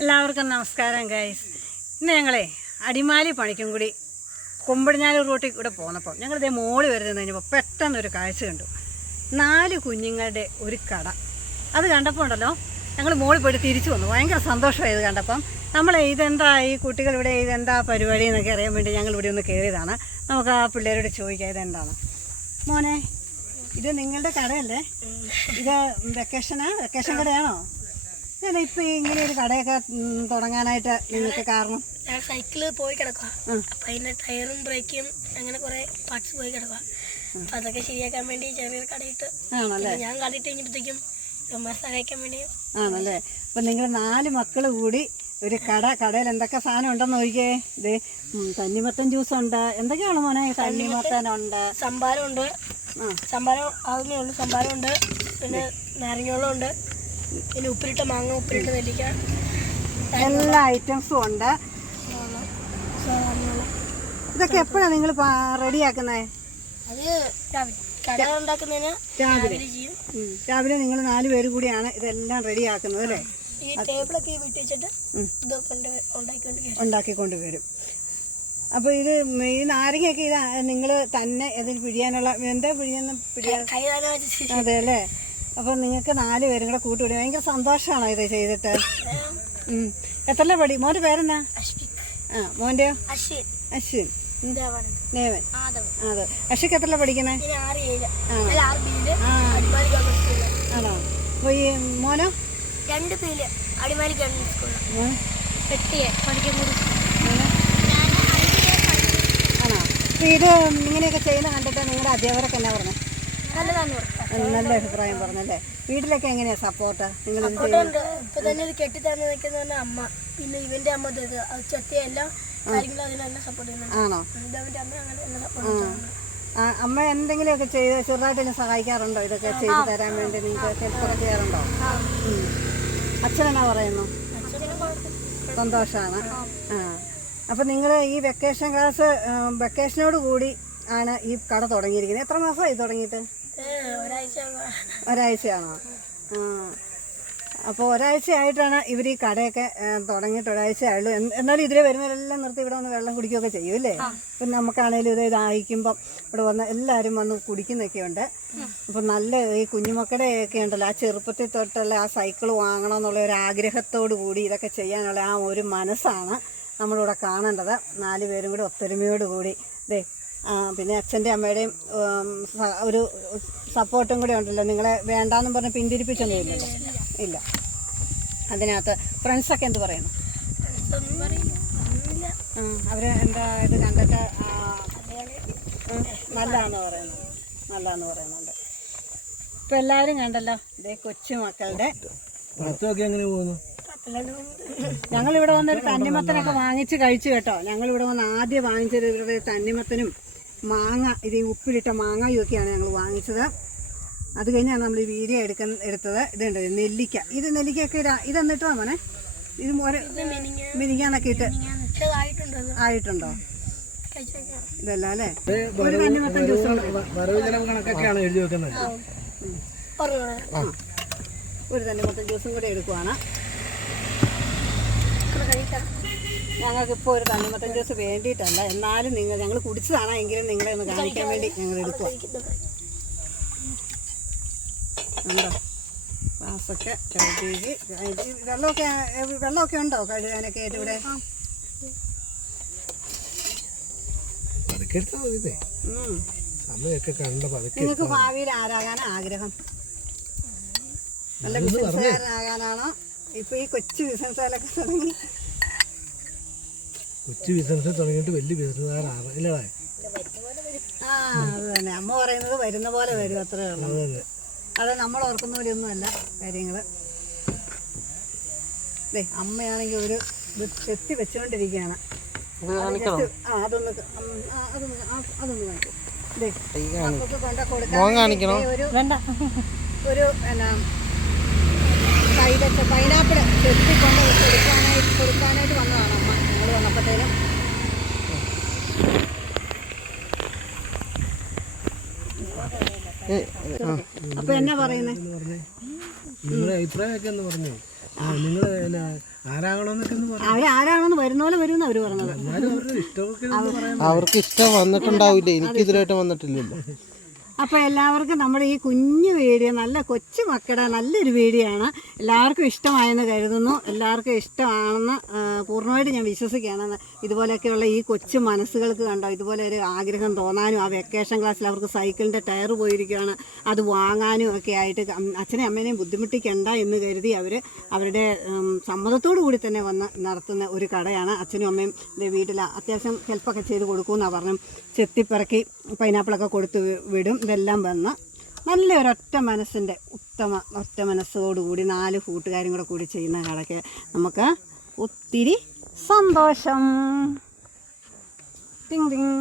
എല്ലാവർക്കും നമസ്കാരം ഗൈസ് ഇന്ന് ഞങ്ങളെ അടിമാലി പണിക്കും കൂടി കൊമ്പടിഞ്ഞാലി റൂട്ടിൽ കൂടെ പോന്നപ്പോൾ ഞങ്ങൾ ഇതേ മോളി വരുന്നത് കഴിഞ്ഞപ്പോൾ പെട്ടെന്ന് ഒരു കാഴ്ച കണ്ടു. നാല് കുഞ്ഞുങ്ങളുടെ ഒരു കട. അത് കണ്ടപ്പോൾ ഉണ്ടല്ലോ ഞങ്ങൾ മോളിൽ പോയിട്ട് തിരിച്ചു വന്നു. ഭയങ്കര സന്തോഷമായി കണ്ടപ്പം. നമ്മൾ ഇതെന്താ ഈ കുട്ടികൾ ഇവിടെ ഇതെന്താ പരിപാടി എന്നൊക്കെ അറിയാൻ വേണ്ടി ഞങ്ങൾ ഇവിടെ ഒന്ന് കയറിയതാണ്. നമുക്ക് ആ പിള്ളേരോട് ചോദിക്കാം ഇതെന്താണ്. മോനെ ഇത് നിങ്ങളുടെ കടയല്ലേ? ഇത് വെക്കേഷനാ? വെക്കേഷൻ കടയാണോ? ഞാൻ ഇപ്പൊ ഇങ്ങനെ ഒരു കടയൊക്കെ തുടങ്ങാനായിട്ട് നിങ്ങൾക്ക് കാരണം? ഞാൻ സൈക്കിൾ പോയി കിടക്കുക. അപ്പൊ അതിന്റെ ടയറും ബ്രേക്കും അങ്ങനെ കുറെ പാർട്സ് പോയി കിടക്കുക അപ്പൊ അതൊക്കെ ശരിയാക്കാൻ വേണ്ടി ചെറിയൊരു കടയിട്ട് ആണല്ലേ? ഞാൻ കടയിട്ട് കഴിഞ്ഞപ്പോഴത്തേക്കും സഹായിക്കാൻ വേണ്ടി ആണല്ലേ? അപ്പൊ നിങ്ങൾ നാല് മക്കൾ കൂടി ഒരു കട കടയിൽ എന്തൊക്കെ സാധനം ഉണ്ടെന്ന് നോക്കിയേ? ഇത് തന്നിമത്തൻ തണ്ണിമത്തൻ ജ്യൂസ് ഉണ്ട്. എന്തൊക്കെയാണ് മോനെ? തണ്ണിമത്തൻ ഉണ്ട്. സംഭാരം ഉണ്ട്. സംഭാരം ആകുന്നേ ഉള്ളൂ. സംഭാരം ഉണ്ട് പിന്നെ നാരങ്ങവെള്ളം ഉണ്ട് പിന്നെ ഉപ്പിലിട്ട മാങ്ങ ഉപ്പിലിട്ട നെല്ലിക്ക. എല്ലാ ഐറ്റംസും ഉണ്ട്. ഇതൊക്കെ എപ്പോഴാണ് നിങ്ങൾ റെഡിയാക്കുന്നത് അത് രാവിലെ. കട ഉണ്ടാക്കുന്നതിന് രാവിലെ. രാവിലെ നിങ്ങൾ നാല് പേര് കൂടിയാണ് ഇതെല്ലാം റെഡിയാക്കുന്നത് അല്ലേ? ഈ ടേബിളൊക്കെ വീട്ടിൽ വെച്ചിട്ട്. ഇതൊക്കെ ഉണ്ട് ഉണ്ടാക്കിക്കൊണ്ട് ഉണ്ടാക്കിക്കൊണ്ട് വരും. അപ്പോൾ ഇത് ഈ നാരങ്ങയൊക്കെ ഇത്? നിങ്ങൾ തന്നെ ഇതിൽ പിടിയാനുള്ള എന്താ പിടിയെന്ന് പിടിയാ? കൈ തന്നെ വെച്ച് അതെ അല്ലേ അപ്പോൾ നിങ്ങൾക്ക് നാല് പേരും കൂടെ കൂട്ടുപിടി ഭയങ്കര സന്തോഷമാണോ ഇത് ചെയ്തിട്ട്? ഉം. എത്രല്ല പടി മോന്റെ പേരെന്നാ? ആ മോന്റെയോ അശ്വിൻ. ആദവ്. അതെ അശ്വിക്ക് എത്രല്ല ഏഴ്. ആണോ? അപ്പോൾ ഈ മോനോ? രണ്ട് പേര് അടിമാലി ഗവൺമെന്റ് സ്കൂളിൽ മോൻ? എട്ടിയെ പഠിക്കുമ്പോൾ മോനോ? ആണോ അപ്പോൾ ഇത് ഇങ്ങനെയൊക്കെ ചെയ്യുന്ന കണ്ടിട്ട് നിങ്ങളുടെ അധ്യാപകരൊക്കെ എന്നാ നല്ലതാന്ന് പറഞ്ഞു. നല്ല അഭിപ്രായം പറഞ്ഞല്ലേ? വീട്ടിലൊക്കെ എങ്ങനെയാ സപ്പോർട്ട് നിങ്ങൾ എന്ത് സപ്പോർട്ടുണ്ട് ഇപ്പൊ തന്നെ കെട്ടി അമ്മ. പിന്നെ ഇവന്റെ അമ്മ ഇത് അത് ചെത്തിയ എല്ലാ കാര്യങ്ങളും അതിനെല്ലാം സപ്പോർട്ട് ചെയ്യുന്നുണ്ട്. ആണോ? അമ്മ അങ്ങനെ സപ്പോർട്ട് ചെയ്യുന്നുണ്ട്. ആ, അമ്മ എന്തെങ്കിലുമൊക്കെ ചെയ്ത് ചെറുതായിട്ട് എന്നെ സഹായിക്കാറുണ്ടോ? ഇതൊക്കെ ചെയ്തു തരാൻ വേണ്ടി നിങ്ങൾക്ക് ഹെൽപ്പൊക്കെ ചെയ്യാറുണ്ടോ? ഉം. അച്ഛനെന്നാ പറയുന്നു? അച്ഛനും. സന്തോഷമാണ് ആ. അപ്പം നിങ്ങൾ ഈ വെക്കേഷൻ ക്ലാസ് വെക്കേഷനോട് കൂടി ആണ് ഈ കട തുടങ്ങിയിരിക്കുന്നത്. എത്ര മാസമായി തുടങ്ങിയിട്ട്? ഒരാഴ്ചയാണോ? അപ്പോൾ ഒരാഴ്ചയായിട്ടാണ് ഇവർ ഈ കടയൊക്കെ തുടങ്ങിയിട്ട് ഒരാഴ്ചയായുള്ളൂ എന്ന് എന്നാലും ഇതിലെ വരുന്നവരെല്ലാം നിർത്തി ഇവിടെ വന്ന് വെള്ളം കുടിക്കുകയൊക്കെ ചെയ്യും അല്ലേ? പിന്നെ നമുക്കാണേലും ഇത് ഇതായിരിക്കുമ്പം ഇവിടെ വന്ന് എല്ലാവരും വന്ന് കുടിക്കുന്നൊക്കെ ഉണ്ട് അപ്പം നല്ല ഈ കുഞ്ഞുമക്കളുടെ ഒക്കെ ഉണ്ടല്ലോ ആ ചെറുപ്പത്തിൽ തൊട്ടുള്ള ആ സൈക്കിൾ വാങ്ങണം എന്നുള്ള ഒരു ആഗ്രഹത്തോടു കൂടി ഇതൊക്കെ ചെയ്യാനുള്ള ആ ഒരു മനസ്സാണ്. നമ്മളിവിടെ കാണേണ്ടത് നാല് പേരും കൂടി ഒത്തൊരുമയോട് കൂടി. ദേ പിന്നെ അച്ഛന്റെ അമ്മയുടെയും ഒരു സപ്പോർട്ടും കൂടി ഉണ്ടല്ലോ. നിങ്ങളെ വേണ്ടാന്നും പറഞ്ഞ് പിന്തിരിപ്പിച്ചൊന്നും ഇല്ലല്ലോ. ഇല്ല. അതിനകത്ത് ഫ്രണ്ട്സൊക്കെ എന്ത് പറയുന്നു? അവർ എന്താ ഇത് കണ്ടിട്ട് നല്ലതാണെന്ന് പറയുന്നു. നല്ലതാന്ന് പറയുന്നുണ്ട്. ഇപ്പം എല്ലാവരും കണ്ടല്ലോ ഇതേ കൊച്ചു മക്കളുടെ പഠിത്തമൊക്കെ എങ്ങനെ പോകുന്നു? കുഴപ്പമില്ലാണ്ട് ഞങ്ങളിവിടെ വന്നൊരു തന്നിമത്തനൊക്കെ വാങ്ങിച്ച് കഴിച്ചു കേട്ടോ. ഞങ്ങൾ ഇവിടെ വന്ന് ആദ്യം വാങ്ങിച്ചത് ഇവരുടെ തന്നിമത്തനും മാങ്ങ ഇത് ഈ ഉപ്പിലിട്ട മാങ്ങയും ഒക്കെയാണ് ഞങ്ങൾ വാങ്ങിച്ചത്. അത് കഴിഞ്ഞാണ് നമ്മൾ ഈ വീഡിയോ എടുക്കാൻ എടുത്തത്. ഇതുണ്ട്? നെല്ലിക്ക. ഇത് നെല്ലിക്കയൊക്കെ ഇതാ ഇതെന്നിട്ടോ മോനെ? ഇത് ഒരു മിനിങ്ങാന്നൊക്കെ ഇട്ട് ആയിട്ടുണ്ടോ? ഇതല്ല അല്ലേ? ഒരു തണ്ണിമത്തൻ ജ്യൂസ് കണക്കൊക്കെയാണ് എഴുതി വെക്കുന്നത്. ഒരു തണ്ണിമത്തൻ ജ്യൂസും കൂടെ എടുക്കുവാണ്. ഇവിടെ കഴിക്കാം. ഞങ്ങൾക്ക് ഇപ്പോൾ ഒരു തണ്ണിമത്തൻ ജ്യൂസ് വേണ്ടിയിട്ടല്ല എന്നാലും നിങ്ങൾ ഞങ്ങൾ കുടിച്ചതാണ് എങ്കിലും നിങ്ങളെ ഒന്ന് കാണിക്കാൻ വേണ്ടി ഞങ്ങൾ എടുക്കുക ഉണ്ടോ? ഗ്ലാസ്സൊക്കെ കഴുകി വെള്ളമൊക്കെ വെള്ളമൊക്കെ ഉണ്ടോ കഴുകാനൊക്കെ ആയിട്ട് ഇവിടെ? സമയമൊക്കെ കണ്ട നിങ്ങൾക്ക് ഭാവിയിൽ ആരാകാനാ ആഗ്രഹം? നല്ല ബിസിനസ്സുകാരനാകാനാണോ? ഇപ്പൊ ഈ കൊച്ചു ബിസിനസ്സുകാരൊക്കെ തുടങ്ങി. കൊച്ചു ബിസിനസ് തുടങ്ങിയിട്ട് വലിയ ബിസിനസ്സുകാരാണ് ആ അത് തന്നെ. അമ്മ പറയുന്നത് വരുന്ന പോലെ വരും അത്രേ ഉള്ളൂ. അത് തന്നെ അത് നമ്മൾ ഓർക്കുന്ന പോലെയൊന്നുമല്ല കാര്യങ്ങൾ ദേ അമ്മയാണെങ്കിൽ ഒരു ചെത്തി വെച്ചുകൊണ്ടിരിക്കുകയാണ് ആ അതൊന്ന് ആ, അതൊന്ന് ആ, അതൊന്ന് കാണിക്കും. ദേ മക്കൾക്ക് കൊണ്ട് കൊടുക്കാൻ ഒരു ഒരു എന്നാ കൈതച്ച പൈനാപ്പിൾ ചെത്തി കൊണ്ട് കൊടുക്കാനായിട്ട് കൊടുക്കാനായിട്ട് വന്നതാണ് അമ്മ. ഞങ്ങൾ വന്നപ്പോഴത്തേനും. അപ്പൊ എന്നാ പറയുന്നത് നിങ്ങളുടെ അഭിപ്രായമൊക്കെ എന്ന് പറഞ്ഞു നിങ്ങൾ അവർ പറഞ്ഞത്. അവർക്ക് ഇഷ്ടം വന്നിട്ടുണ്ടാവില്ല. എനിക്ക് ഇതിലായിട്ട് വന്നിട്ടില്ലല്ലോ. അപ്പോൾ എല്ലാവർക്കും നമ്മുടെ ഈ കുഞ്ഞു വീഡിയോ നല്ല കൊച്ചു മക്കളുടെ നല്ലൊരു വീഡിയോ ആണ്. എല്ലാവർക്കും ഇഷ്ടമായെന്ന് കരുതുന്നു. എല്ലാവർക്കും ഇഷ്ടമാണെന്ന് പൂർണമായിട്ട് ഞാൻ വിശ്വസിക്കുകയാണ് ഇതുപോലെയൊക്കെയുള്ള ഈ കൊച്ചു മനസ്സുകൾക്ക് കണ്ടോ ഇതുപോലെ ഒരു ആഗ്രഹം തോന്നാനും ആ വെക്കേഷൻ ക്ലാസ്സിൽ അവർക്ക് സൈക്കിളിന്റെ ടയർ പോയിരിക്കുകയാണ്. അത് വാങ്ങാനും ഒക്കെ ആയിട്ട് അച്ഛനെയും അമ്മേനെയും ബുദ്ധിമുട്ടിക്കണ്ട എന്ന് കരുതി അവർ അവരുടെ സമ്മതത്തോടു കൂടി തന്നെ വന്ന് നടത്തുന്ന ഒരു കടയാണ്. അച്ഛനും അമ്മയും വീട്ടിൽ അത്യാവശ്യം ഹെൽപ്പൊക്കെ ചെയ്ത് കൊടുക്കുമെന്നാണ് പറഞ്ഞു ചെത്തിപ്പിറക്കി പൈനാപ്പിളൊക്കെ കൊടുത്ത് വിടും. ഇതെല്ലാം വന്ന നല്ല ഒരൊറ്റ മനസ്സിന്റെ ഉത്തമ ഒറ്റ മനസ്സോടുകൂടി നാല് കൂട്ടുകാരും കൂടെ കൂടി ചെയ്യുന്ന കടയ്ക്ക് നമുക്ക് ഒത്തിരി സന്തോഷം. ടിങ് ടിങ്.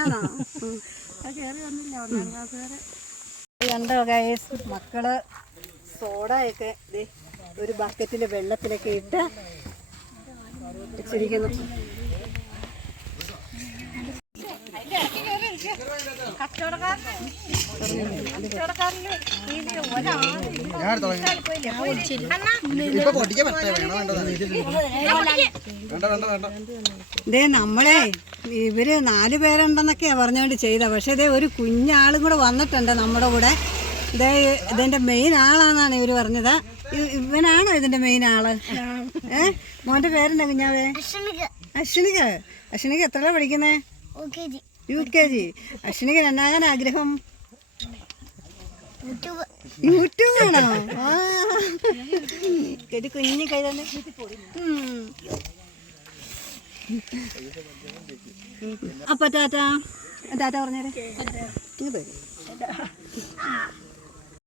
ആണോ? ഗൈസ് മക്കൾ സോഡയൊക്കെ ഒരു ബക്കറ്റിൽ വെള്ളത്തിലൊക്കെ ഇട്ട് വെച്ചിരിക്കുന്നു. ദേ നമ്മളെ ഇവർ നാല് പേരുണ്ടെന്നൊക്കെയാ പറഞ്ഞോണ്ട് ചെയ്ത. പക്ഷെ ഇതേ ഒരു കുഞ്ഞാളും കൂടെ വന്നിട്ടുണ്ട് നമ്മുടെ കൂടെ. ഇതേ ഇതിന്റെ മെയിൻ ആളാന്നാണ് ഇവർ പറഞ്ഞത്. ഇവനാണോ ഇതിന്റെ മെയിൻ ആൾ? ഏ? മോന്റെ പേരെന്താ കുഞ്ഞാവേ? അശ്വിനിക അശ്വിനിക എത്ര പഠിക്കുന്നേ? U K G. അശ്വിനിക്ക് രണ്ടാകാൻ ആഗ്രഹം. യൂട്യൂബ് ആണോ. ഒരു കുഞ്ഞു കൈ തന്നെ. അപ്പൊ താത്ത താത്ത പറഞ്ഞേ